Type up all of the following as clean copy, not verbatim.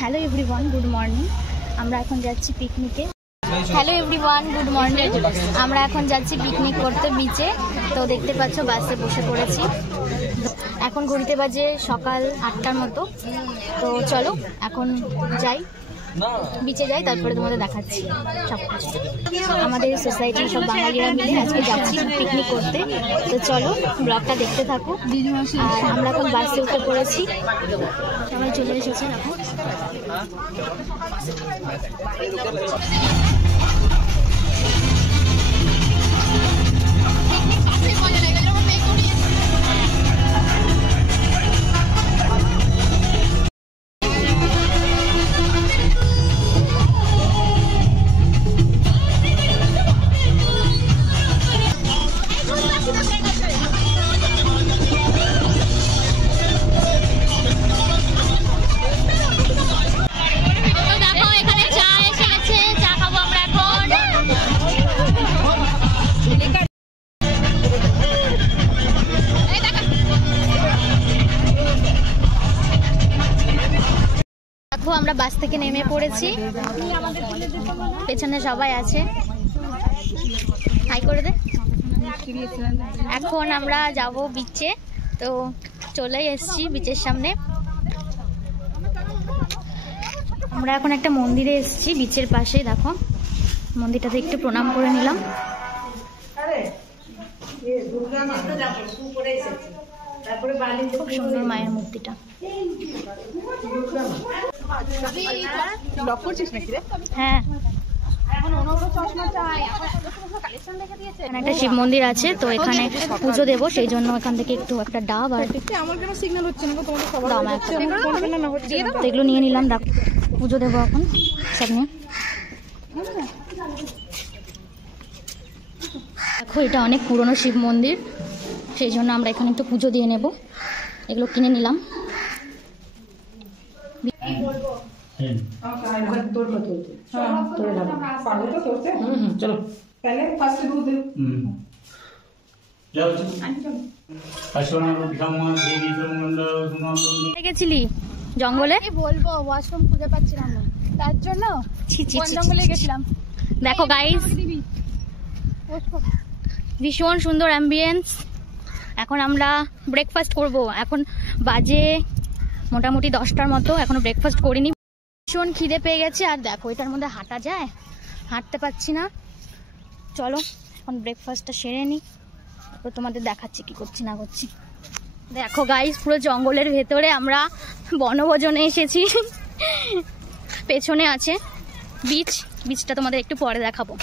Hello everyone, good morning. আমরা এখন যাচ্ছি পিকনিকে। Hello everyone, good morning. আমরা এখন যাচ্ছি পিকনিক করতে বিচে। তো দেখতে পাচ্ছ বাসে বসে পড়েছি। এখন ঘড়িতে বাজে সকাল 8টার মতো। তো চলো এখন যাই, বিচে যাই, তারপরে তোমাদের দেখাচ্ছি সব কিছু। আমাদের সোসাইটির সব বাঙালিরা মিলে আজকে যাচ্ছি পিকনিক করতে। তো চলো ব্লগটা দেখতে থাকো। আর আমরা এখন বাসে উঠে পড়েছি, সবাই চলে এসেছে এখন। দেখো আমরা বাস থেকে নেমে পড়েছি, পেছনে সবাই আছে, হাই করে দে। এখন আমরা যাব বিচে। তো চলে এসেছি বিচের সামনে। আমরা এখন একটা মন্দিরে এসেছি বিচের পাশে। দেখো মন্দিরটাতে একটু প্রণাম করে নিলাম। খুব সুন্দর মায়ের মূর্তিটা। হ্যাঁ, একটা শিব মন্দির আছে, তো এখানে পুজো দেবো, সেই জন্য এখান থেকে একটু একটা ডাব আর এগুলো নিয়ে নিলাম। পুজো দেবো এখন সব নিয়ে। দেখো এটা অনেক পুরনো শিব মন্দির, সেই জন্য আমরা এখানে একটু পুজো দিয়ে নেব। এগুলো কিনে নিলাম। গেছিলি জঙ্গলে? বলবো, ওয়াশরুম খুঁজে পাচ্ছিলাম না, তার জন্য জঙ্গলে গেছিলাম। দেখো গাইস, ভীষণ সুন্দর অ্যাম্বিয়েন্স। এখন আমরা ব্রেকফাস্ট করব। এখন বাজে মোটামুটি 10টার মতো, এখনো ব্রেকফাস্ট করিনি। ভীষণ খিদে পেয়ে গেছে। আর দেখো এটার মধ্যে হাঁটা যায়, হাঁটতে পারছি না। চলো এখন ব্রেকফাস্টটা সেরে নিই, তো তোমাদের দেখাচ্ছি কি করছি না করছি। দেখো গাইস, পুরো জঙ্গলের ভেতরে আমরা বনভোজনে এসেছি। পেছনে আছে বিচ, বিচটা তোমাদের একটু পরে দেখাবো।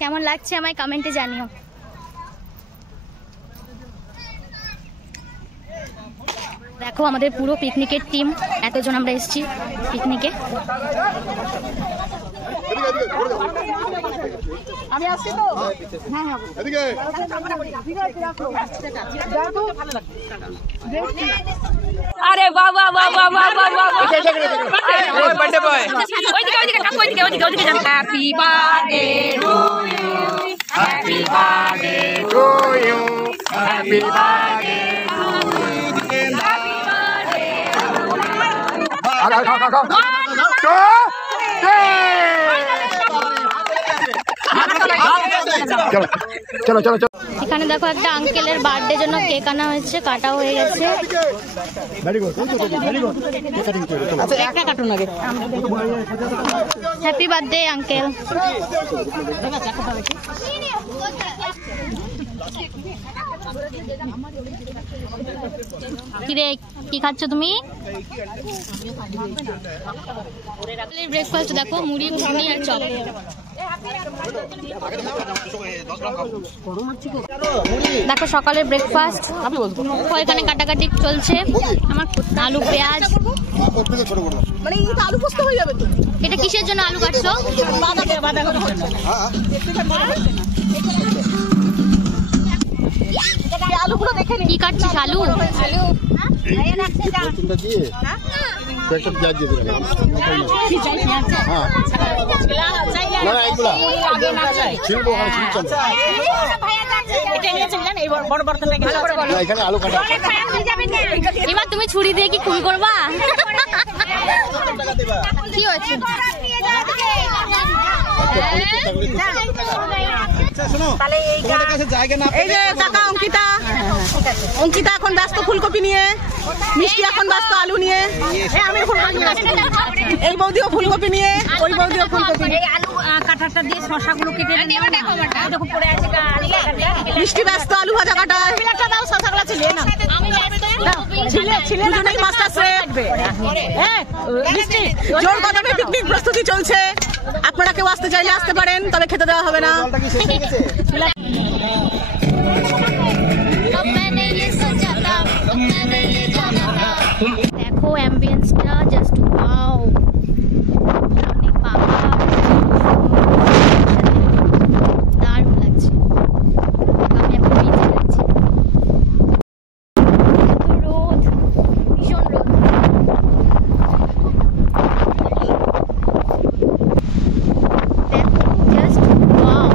কেমন লাগছে আমায় কমেন্টে জানিও। দেখো আমাদের পুরো পিকনিকের টিম, এতজন আমরা এসেছি পিকনিকে। আমি আসছি তো। হ্যাঁ হ্যাঁ, এদিকে আরে বাবা বাবা বাবা বাবা, ওই বার্থডে বয়, ওইদিকে ওইদিকে কাকু, ওইদিকে ওইদিকে ওইদিকে যান। Happy birthday to you, happy birthday to you, happy birthday to you, happy birthday. আগা আগা আগা চলো চলো চলো। এখানে দেখো একটা আঙ্কেলের বার্থডে জন্য কেক আনা হয়েছে, কাটা হয়ে গেছে। Happy birthday uncle. কিরে কি খাচ্ছ তুমি? ব্রেকফাস্ট দেখো, মুড়ি ঘুগনি আর চপ। দেখো সকালের ব্রেকফাস্ট, এখানে কাটাকাটি চলছে। আমার আলু পেঁয়াজ, এটা কিসের জন্য আলু কাটছো? কি কাটছিস? আলু? এবার তুমি ছুরি দিয়ে কি খুন করবা? কি হচ্ছে? অঙ্কিতা এখন ব্যস্ত ফুলকপি নিয়ে, মিষ্টি এখন ব্যস্ত আলু নিয়ে, এই বৌদিও ফুলকপি নিয়ে, ওই বৌদিও ফুলকপি নিয়ে। আলু কাটাটা দিয়ে শশাগুলো কেটে পড়ে আছে, মিষ্টি ব্যস্ত আলু ভাজা কাটা, দাও শশাগুলো ছিলে না, দুজনেই মাস্টার শেফ। মিষ্টি জোর কদমে পিকনিক প্রস্তুতি চলছে, আপনারা কেউ আসতে চাইলে আসতে পারেন, তবে খেতে দেওয়া হবে না। দেখো অ্যাম্বিয়েন্সটা জাস্ট ওয়াও, সামনে পাহাড়, দারুণ লাগছে। আমি এখন বিচে যাচ্ছি, রোদ, ভীষণ রোদ। দেখো জাস্ট ওয়াও,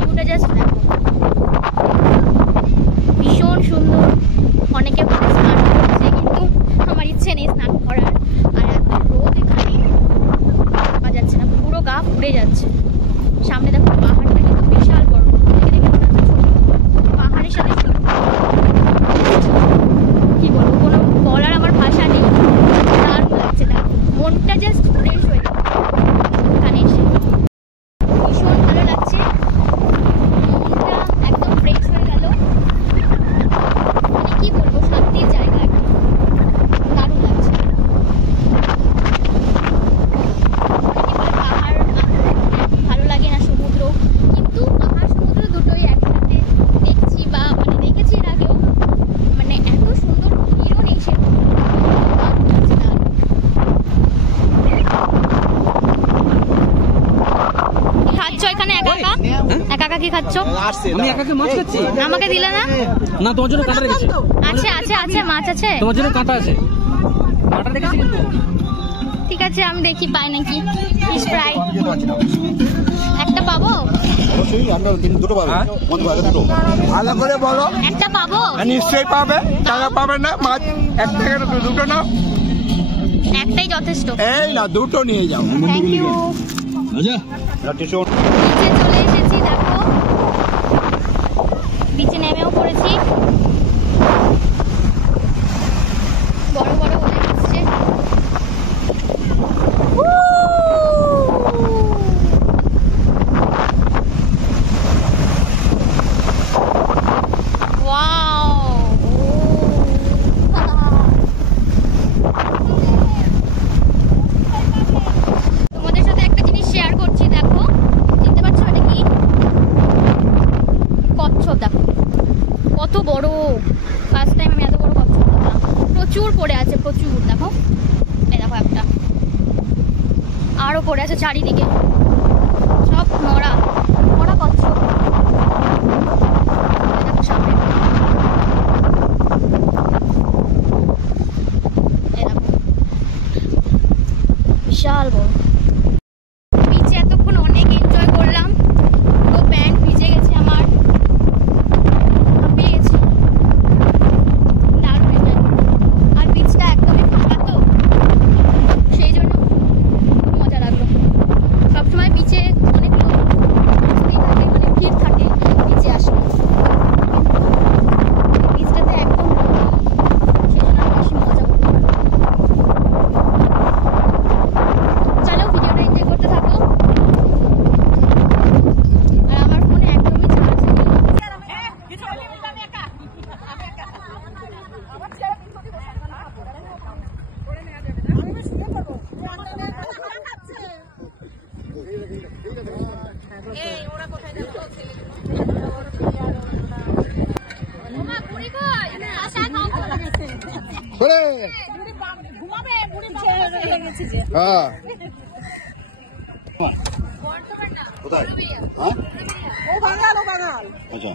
ভিউটা জাস্ট দেখো, ভীষণ সুন্দর। অনেকে বলে স্নান করছে, কিন্তু আমার ইচ্ছে নেই স্নান করার। আর এত রোদ এখানে থাকা যাচ্ছে না, পুরো গা পুড়ে যাচ্ছে। সামনে দেখো পাহাড়টা কিন্তু বিশাল বড়, দেখে দেখে মনে হচ্ছে ছোট, পাহাড়ের সাথে কি বলবো, কোনো বলার আমার ভাষা নেই। দারুণ লাগছে, দেখো মনটা জাস্ট ফ্রেশ হয়ে গেল এখানে এসে, ভীষণ ভালো লাগছে, মনটা একদম ফ্রেশ হয়ে গেল। মানে কি বলবো, শান্তির জায়গা, দারুণ লাগছে। পাহাড় ভালো লাগে না, সমুদ্র, কিন্তু পাহাড় সমুদ্র দুটোই একসাথে দেখছি, বা মানে দেখেছি এর আগেও, মানে এত সুন্দর ভিড়ও নেই সেরকম, দারুণ লাগছে, দারুণ। কি খাচ্ছ এখানে একা একা? একা একা কি খাচ্ছ? আমি একাকে মাছ খাচ্ছি। আমাকে দিলে না? না, তোমার জন্য কাঁটা রেখেছি। আছে আছে আছে, মাছ আছে তোমার জন্য কাঁটা আছে, কাঁটা রেখেছি কিন্তু। ঠিক আছে, আমি দেখি পাই নাকি ফিশ ফ্রাই। একটা পাবো? অবশ্যই আমরা দুটো পাবে, দুটো ভালো করে বলো। একটা পাবো? নিশ্চয়ই পাবে, টাকা পাবে না, মাছ এক থেকে দুটো না, একটাই যথেষ্ট। এই না দুটো নিয়ে যাও। Thank you. আচ্ছা, নিচে চলে এসেছি, দেখো নিচে নেমেও পড়েছি, বড় বড় হয়ে আসছে। তোমাদের সাথে একটা জিনিস শেয়ার করছি, দেখো চিনতে পারছো এটা কি? কচ্ছপ, দেখো কত বড়, ফার্স্ট টাইম আমি এত বড় কচ্ছপ দেখলাম। প্রচুর পড়ে আছে, প্রচুর, দেখো এই দেখো একটা, আরো পড়ে আছে চারিদিকে, সব মরা মরা কচ্ছপ। দেখো সামনে, এই দেখো বিশাল বড়। বিচে এতক্ষণ অনেক এনজয় করলাম, পুরো প্যান্ট ভিজে গেছে আমার, হাঁপিয়ে গেছি, দারুণ এনজয় করলাম। আর বিচটা একদমই ফাঁকা, তো সেই জন্য খুব মজা লাগলো। সবসময় বিচে অনেক লোক থাকে, মানে ভিড় থাকে বিচে আসে, বিচটাতে একদম সেই জন্য আরো বেশি মজা করতে পারলাম। চলো ভিডিওটা এনজয় করতে থাকো। আর আমার ফোনে একদমই চার্জ নেই। হ্যাঁ কোথায়? আচ্ছা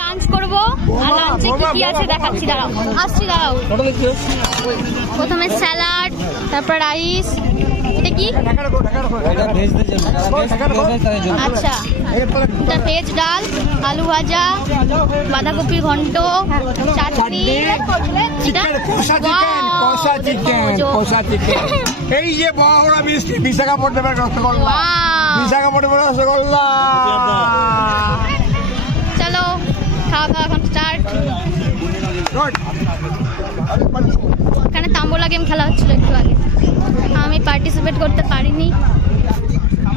লাঞ্চ করবো, আর লাঞ্চে কি কি আছে দেখাচ্ছি, দাঁড়াও আসছি, দাঁড়াও। প্রথমে স্যালাড, তারপর রাইস, এটা কি? আচ্ছা, এটা ভেজ ডাল, আলু ভাজা, বাঁধাকপির ঘন্ট, চাটনি, এই যে বড় মিষ্টি বিশাখাপট্টমের রসগোল্লা, বিশাখাপট্টমের রসগোল্লা। চলো খাওয়া দাওয়া এখন স্টার্ট। এখানে তাম্বোলা গেম খেলা হচ্ছিল একটু আগে, আমি পার্টিসিপেট করতে পারিনি,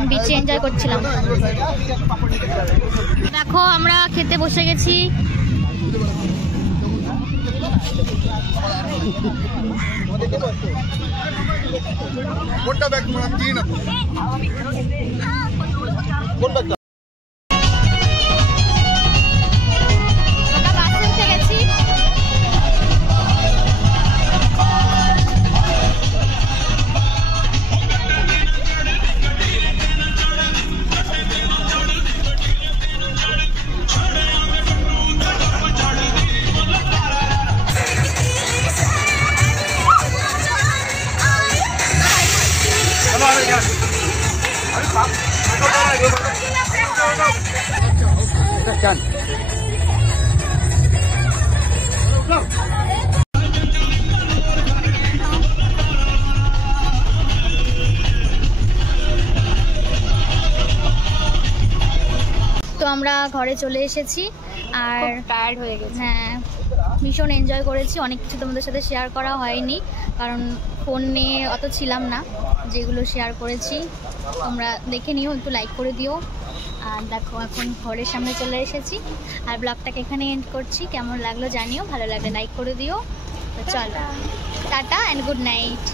বিচে এনজয় করছিলাম। দেখো আমরা খেতে বসে গেছি। আমরা বাসে উঠে গেছি। তো আমরা ঘরে চলে এসেছি আর টায়ার্ড হয়ে গেছি। হ্যাঁ, ভীষণ এনজয় করেছি। অনেক কিছু তোমাদের সাথে শেয়ার করা হয়নি, কারণ ফোন নিয়ে অত ছিলাম না। যেগুলো শেয়ার করেছি তোমরা দেখে নিও, একটু লাইক করে দিও। আর দেখো এখন ঘরের সামনে চলে এসেছি, আর ব্লগটাকে এখানে এন্ড করছি। কেমন লাগলো জানিও, ভালো লাগলে লাইক করে দিও। তো চলো, টাটা অ্যান্ড গুড নাইট।